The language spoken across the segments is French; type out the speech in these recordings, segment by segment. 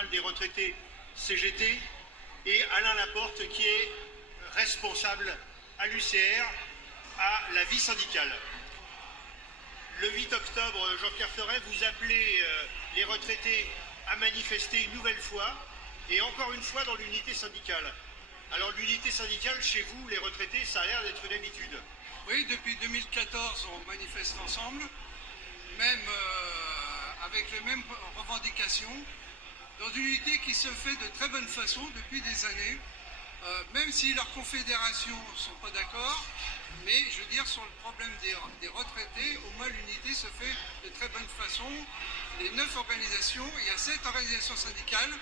générale des retraités CGT, et Alain Laporte, qui est responsable à l'UCR, à la vie syndicale. Le 8 octobre, Jean-Pierre Ferret, vous appelez les retraités à manifester une nouvelle fois, et encore une fois dans l'unité syndicale. Alors l'unité syndicale, chez vous, les retraités, ça a l'air d'être une habitude. Oui, depuis 2014, on manifeste ensemble, même avec les mêmes revendications, dans une unité qui se fait de très bonne façon depuis des années, même si leurs confédérations ne sont pas d'accord, mais je veux dire, sur le problème des retraités, au moins l'unité se fait de très bonne façon. Les 9 organisations, il y a 7 organisations syndicales,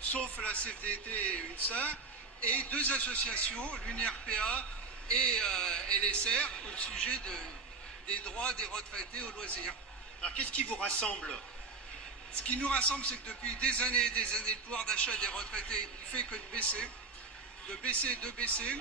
sauf la CFDT et UNSA, et 2 associations, l'UNRPA et LSR, au sujet des droits des retraités au loisir. Alors qu'est-ce qui vous rassemble? Ce qui nous rassemble, c'est que depuis des années et des années, le pouvoir d'achat des retraités ne fait que de baisser, de baisser, de baisser.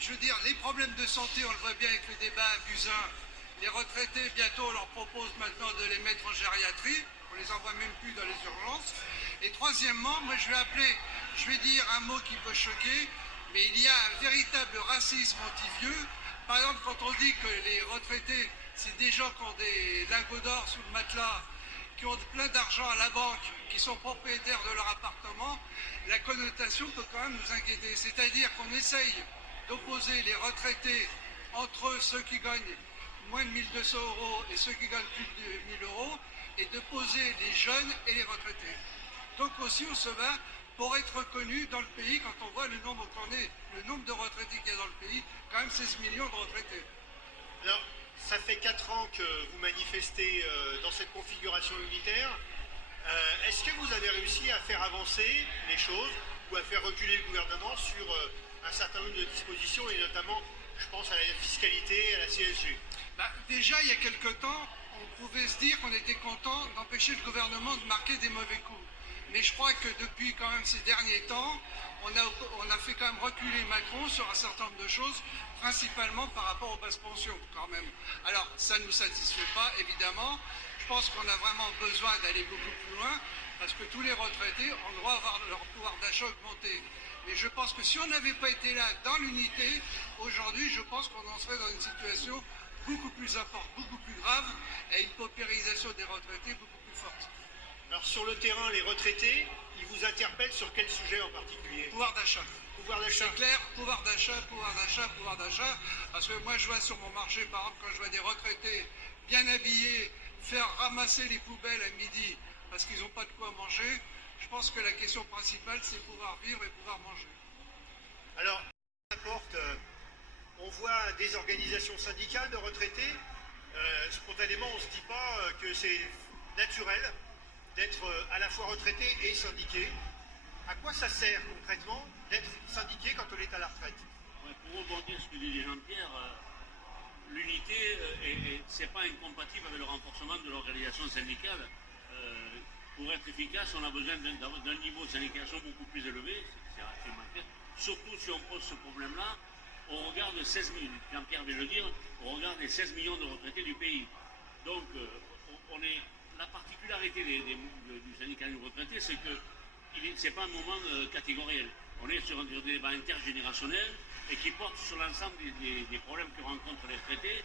Je veux dire, les problèmes de santé, on le voit bien avec le débat à Buzyn, les retraités, bientôt, on leur propose maintenant de les mettre en gériatrie, on les envoie même plus dans les urgences. Et troisièmement, moi je vais dire un mot qui peut choquer, mais il y a un véritable racisme anti-vieux. Par exemple, quand on dit que les retraités, c'est des gens qui ont des lingots d'or sous le matelas, qui ont plein d'argent à la banque, qui sont propriétaires de leur appartement, la connotation peut quand même nous inquiéter. C'est-à-dire qu'on essaye d'opposer les retraités entre ceux qui gagnent moins de 1200 € et ceux qui gagnent plus de 1000 €, et de poser les jeunes et les retraités. Donc aussi on se bat pour être reconnu dans le pays quand on voit le nombre de retraités qu'il y a dans le pays, quand même 16 millions de retraités. Alors, ça fait 4 ans que vous manifestez dans cette configuration unitaire. Est-ce que vous avez réussi à faire avancer les choses ou à faire reculer le gouvernement sur un certain nombre de dispositions, et notamment, je pense à la fiscalité, à la CSG? Déjà, il y a quelque temps, on pouvait se dire qu'on était content d'empêcher le gouvernement de marquer des mauvais coups. Mais je crois que depuis quand même ces derniers temps, on a fait quand même reculer Macron sur un certain nombre de choses, principalement par rapport aux basses pensions quand même. Alors ça ne nous satisfait pas, évidemment. Je pense qu'on a vraiment besoin d'aller beaucoup plus loin, parce que tous les retraités ont le droit d'avoir leur pouvoir d'achat augmenté. Mais je pense que si on n'avait pas été là dans l'unité, aujourd'hui, je pense qu'on en serait dans une situation beaucoup plus importante, beaucoup plus grave, et une paupérisation des retraités beaucoup plus forte. Alors sur le terrain, les retraités, ils vous interpellent sur quel sujet en particulier? Pouvoir d'achat. Pouvoir d'achat. C'est clair, pouvoir d'achat, pouvoir d'achat, pouvoir d'achat. Parce que moi, je vois sur mon marché, par exemple, quand je vois des retraités bien habillés faire ramasser les poubelles à midi parce qu'ils n'ont pas de quoi manger, je pense que la question principale, c'est pouvoir vivre et pouvoir manger. Alors, on voit des organisations syndicales de retraités. Spontanément, on ne se dit pas que c'est naturel d'être à la fois retraité et syndiqué. À quoi ça sert concrètement d'être syndiqué quand on est à la retraite? Pour rebondir sur ce que dit Jean-Pierre, l'unité, c'est pas incompatible avec le renforcement de l'organisation syndicale. Pour être efficace, on a besoin d'un niveau de syndication beaucoup plus élevé, c'est absolument clair. Surtout si on pose ce problème-là, on regarde 16 millions, Jean-Pierre vient de le dire, on regarde les 16 millions de retraités du pays. Donc, la particularité du syndicat des retraités, c'est que ce n'est pas un moment catégoriel. On est sur un débat intergénérationnel et qui porte sur l'ensemble des problèmes que rencontrent les retraités.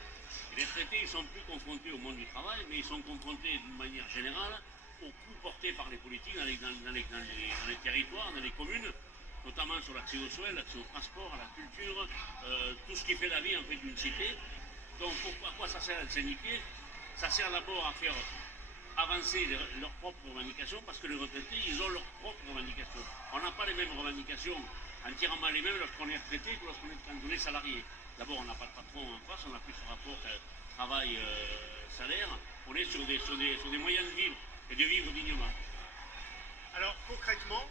Et les retraités, ils ne sont plus confrontés au monde du travail, mais ils sont confrontés d'une manière générale aux coûts portés par les politiques dans les territoires, dans les communes, notamment sur l'accès aux soins, l'accès au transport, à la culture, tout ce qui fait la vie en fait d'une cité. Donc à quoi ça sert à syndiquer? Ça sert d'abord à faire avancer leurs propres revendications, parce que les retraités, ils ont leurs propres revendications. On n'a pas les mêmes revendications, entièrement les mêmes lorsqu'on est retraité que quand on est salarié. D'abord, on n'a pas de patron en face, on n'a plus ce rapport travail-salaire, on est sur des moyens de vivre et de vivre dignement. Alors concrètement,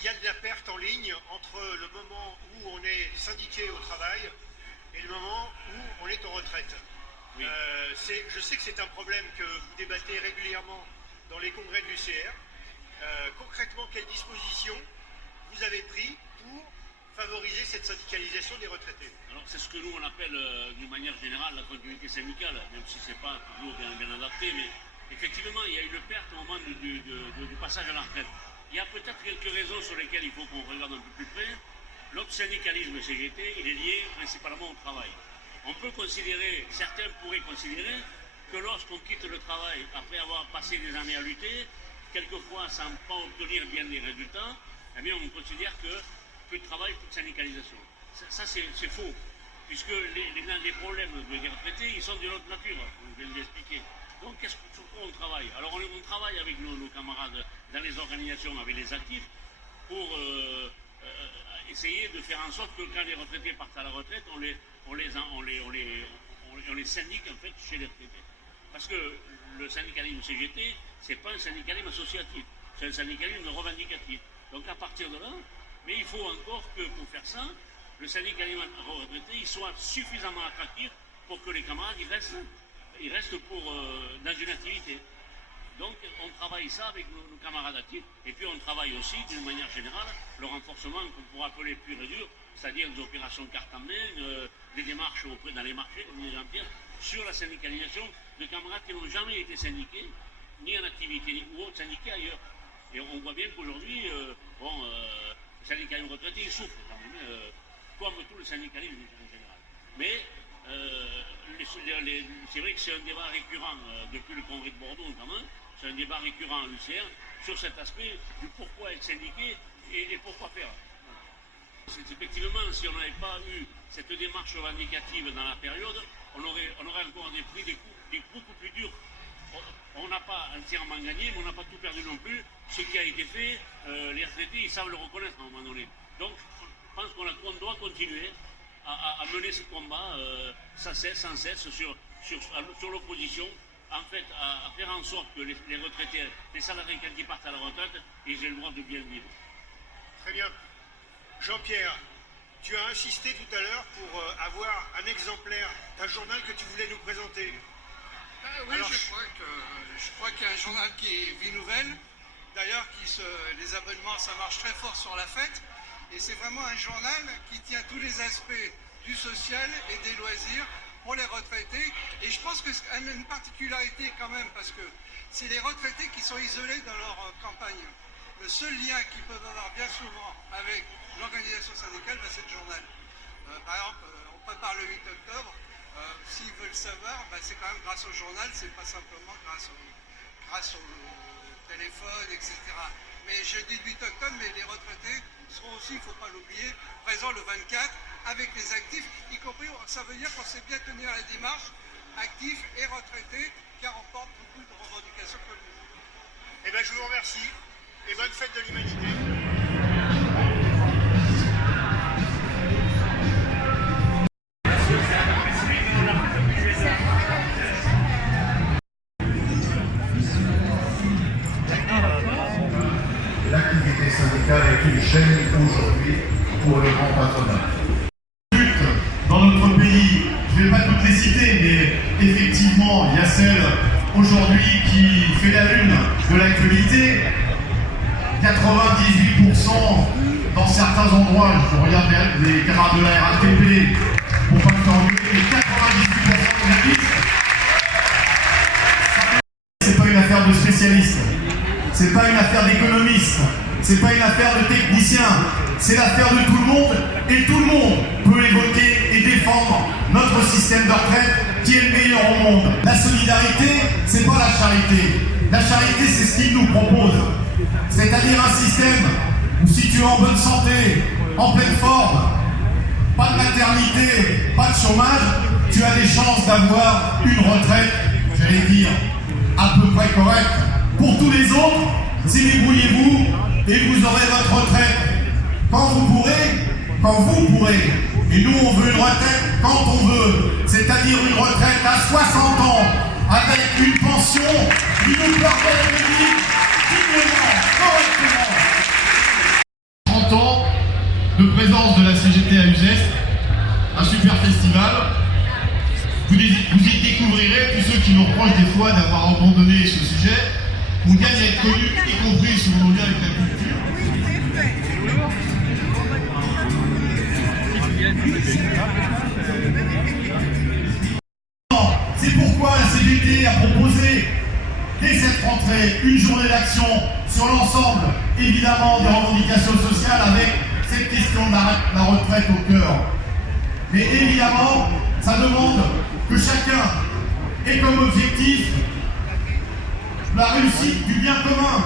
il y a de la perte en ligne entre le moment où on est syndiqué au travail et le moment où on est en retraite. Oui. Je sais que c'est un problème que vous débattez régulièrement dans les congrès de l'UCR. Concrètement, quelles dispositions vous avez prises pour favoriser cette syndicalisation des retraités? Alors c'est ce que nous on appelle d'une manière générale la continuité syndicale, même si ce n'est pas toujours bien adapté, mais effectivement, il y a une perte au moment du passage à la retraite. Il y a peut-être quelques raisons sur lesquelles il faut qu'on regarde un peu plus près. Notre syndicalisme CGT, il est lié principalement au travail. On peut considérer, certains pourraient considérer, que lorsqu'on quitte le travail, après avoir passé des années à lutter, quelquefois sans pas obtenir bien des résultats, eh bien on considère que plus de travail, plus de syndicalisation. Ça c'est faux, puisque les problèmes des retraités, ils sont de notre nature, je viens d'expliquer. Donc sur quoi on travaille? Alors on travaille avec nos camarades dans les organisations, avec les actifs, pour essayer de faire en sorte que quand les retraités partent à la retraite, on les syndique en fait chez les retraités. Parce que le syndicalisme CGT, c'est pas un syndicalisme associatif, c'est un syndicalisme revendicatif. Donc à partir de là, mais il faut encore que pour faire ça, le syndicalisme retraité il soit suffisamment attractif pour que les camarades ils restent dans une activité. Donc on travaille ça avec nos camarades actifs, et puis on travaille aussi d'une manière générale le renforcement qu'on pourrait appeler pur et dur, c'est-à-dire des opérations carte en main, des démarches dans les marchés, comme disait Jean-Pierre, sur la syndicalisation de camarades qui n'ont jamais été syndiqués, ni en activité, ou syndiqués ailleurs. Et on voit bien qu'aujourd'hui, le syndicalisme retraité, il souffre quand même, comme tout le syndicalisme en général. Mais c'est vrai que c'est un débat récurrent depuis le congrès de Bordeaux notamment, c'est un débat récurrent à l'UCR sur cet aspect du pourquoi être syndiqué et pourquoi faire. Effectivement, si on n'avait pas eu cette démarche revendicative dans la période, on aurait encore des prix beaucoup plus durs. On n'a pas entièrement gagné, mais on n'a pas tout perdu non plus. Ce qui a été fait, les retraités, ils savent le reconnaître à un moment donné. Donc, je pense qu'on doit continuer à mener ce combat sans cesse sur l'opposition, en fait, à faire en sorte que les retraités, les salariés, quand ils partent à la retraite, ils aient le droit de bien vivre. Très bien. Jean-Pierre, tu as insisté tout à l'heure pour avoir un exemplaire d'un journal que tu voulais nous présenter. Oui, alors, je crois qu'il y a un journal qui est Vie Nouvelle. D'ailleurs, les abonnements, ça marche très fort sur la fête. Et c'est vraiment un journal qui tient tous les aspects du social et des loisirs pour les retraités. Et je pense que c'est une particularité quand même, parce que c'est les retraités qui sont isolés dans leur campagne. Le seul lien qu'ils peuvent avoir bien souvent avec l'organisation syndicale, c'est le journal. Par exemple, on prépare le 8 octobre. S'ils veulent savoir, c'est quand même grâce au journal, c'est pas simplement grâce au téléphone, etc. Mais jeudi 8 octobre, mais les retraités seront aussi, il ne faut pas l'oublier, présents le 24 avec les actifs, y compris, ça veut dire qu'on sait bien tenir la démarche, actifs et retraités, car on porte beaucoup de revendications communes. Eh bien, je vous remercie et bonne fête de l'humanité. L'activité syndicale est une chaîne aujourd'hui pour le grand patronat. Dans notre pays, je ne vais pas toutes les citer, mais effectivement, il y a celle aujourd'hui qui fait la une de l'actualité. 98% dans certains endroits, je regarde les camarades de la RATP pour pas me faire engueuler, mais 98% de la liste, c'est pas une affaire de spécialistes. C'est pas une affaire d'économistes, c'est pas une affaire de techniciens, c'est l'affaire de tout le monde, et tout le monde peut évoquer et défendre notre système de retraite qui est le meilleur au monde. La solidarité, c'est pas la charité. La charité, c'est ce qu'il nous propose. C'est-à-dire un système où si tu es en bonne santé, en pleine forme, pas de maternité, pas de chômage, tu as des chances d'avoir une retraite, j'allais dire, à peu près correcte. Pour tous les autres, débrouillez-vous et vous aurez votre retraite quand vous pourrez. Et nous, on veut une retraite quand on veut, c'est-à-dire une retraite à 60 ans, avec une pension qui nous permet de vivre dignement, correctement. 30 ans de présence de la CGT à Uzès, un super festival. Vous y découvrirez, tous ceux qui nous reprochent des fois d'avoir abandonné ce sujet, on gagne à être connu, y compris sur nos liens avec la culture. C'est pourquoi la CGT a proposé dès cette rentrée, une journée d'action sur l'ensemble, évidemment, des revendications sociales avec cette question de la retraite au cœur. Mais évidemment, ça demande que chacun ait comme objectif la réussite du bien commun.